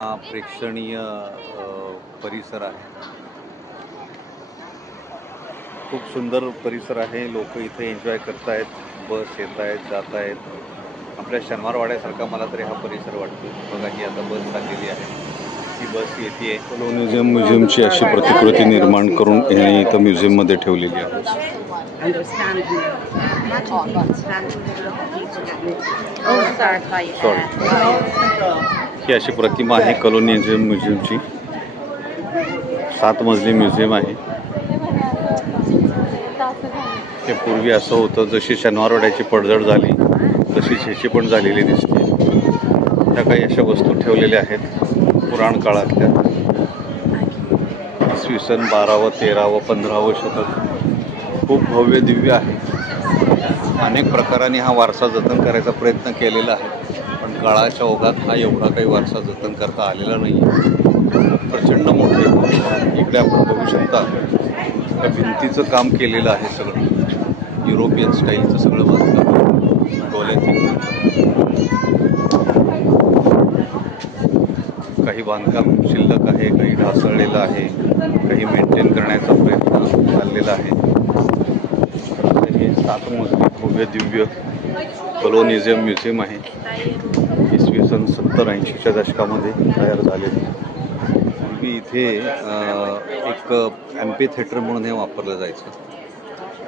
हा प्रेक्षणीय परिसर आहे। खूप सुंदर परिसर आहे। लोक इथे एन्जॉय करतायत, बस येत आहेत, जात आहेत। आपल्या शनिवारवाड्यासारखा मला तरी हा परिसर वाटतो। बघा, ही आता बस चाललेली आहे, ही बस येते। म्युझियमची अशी प्रतिकृती निर्माण करून यांनी इथं म्युझियममध्ये ठेवलेली आहे। ही अशी प्रतिमा आहे कलोनियम म्युझियमची। 7 मजली म्युझियम आहे। हे पूर्वी असं होतं, जशी शनिवारवाड्याची पडझड झाली तशीच ह्याची पण झालेली दिसते। त्या काही अशा वस्तू ठेवलेल्या आहेत पुराण काळातल्या, इसवी सन 12व 13व 15व शतक। खूप भव्य दिव्य आहे। अनेक प्रकारांनी हा वारसा जतन करायचा प्रयत्न केलेला आहे, पण काळाच्या ओघात हा एवढा काही वारसा जतन करता आलेला नाही। प्रचंड मोठे इकडे आपण बघू शकता, त्या भिंतीचं काम केलेलं आहे सगळं युरोपियन स्टाईलचं सगळं बांधकाम, गोलॅथिक। काही बांधकाम शिल्लक आहे, काही ढासळलेलं आहे, काही मेंटेन करण्याचा प्रयत्न चाललेला आहे। हे 7 मजली भव्य दिव्य कलोनियम म्युझियम आहे। इसवी सन 70-80च्या दशकामध्ये तयार झालेले। पूर्वी इथे एक एम्पी थिएटर म्हणून हे वापरलं जायचं।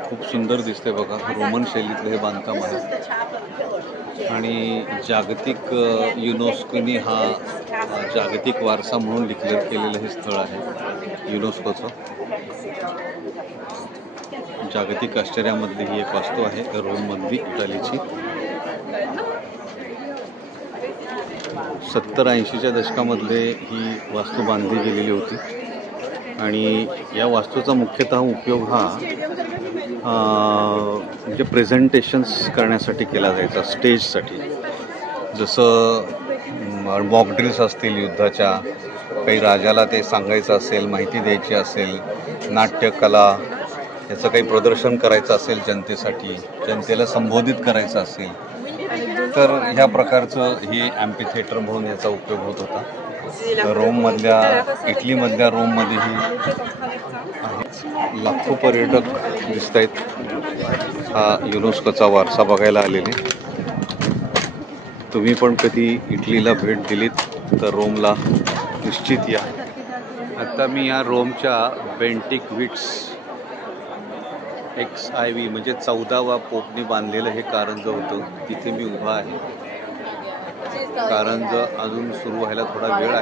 खूप सुंदर दिसते बघा, रोमन शैलीतलं हे बांधकाम आहे आणि जागतिक युनेस्कोने हा जागतिक वारसा म्हणून डिक्लेअर केलेलं हे स्थळ आहे। युनेस्कोचं जागतिक आश्चर्यामधली ही एक वास्तू आहे, रोममधली इटालीची। 70-80च्या दशकामधले ही वास्तू बांधली गेलेली होती आणि या वास्तूचा मुख्यतः उपयोग हा म्हणजे प्रेझेंटेशन्स करण्यासाठी केला जायचा, स्टेजसाठी। जसं मॉक ड्रिल्स असतील युद्धाच्या, काही राजाला ते सांगायचं असेल, माहिती द्यायची असेल, नाट्यकला याचं काही प्रदर्शन करायचं असेल जनतेसाठी, जनतेला संबोधित करायचं असेल, तर ह्या प्रकारचं हे एम्पी थिएटर म्हणून याचा उपयोग होत होता। इटलीमधल्या रोममध्येही आहे। लाखो पर्यटक दिसत आहेत हा युनेस्कोचा वारसा बघायला आलेले। तुम्ही पण कधी इटलीला भेट दिलीत तर रोमला निश्चित या। आता मी या रोमच्या बेंटिक विट्स XIV म्हणजे 14वा पोपनी बांधलेलं हे कारंज होतं, तिथे मी उभा आहे। कारंज अजून सुरू व्हायला थोडा वेळ आहे।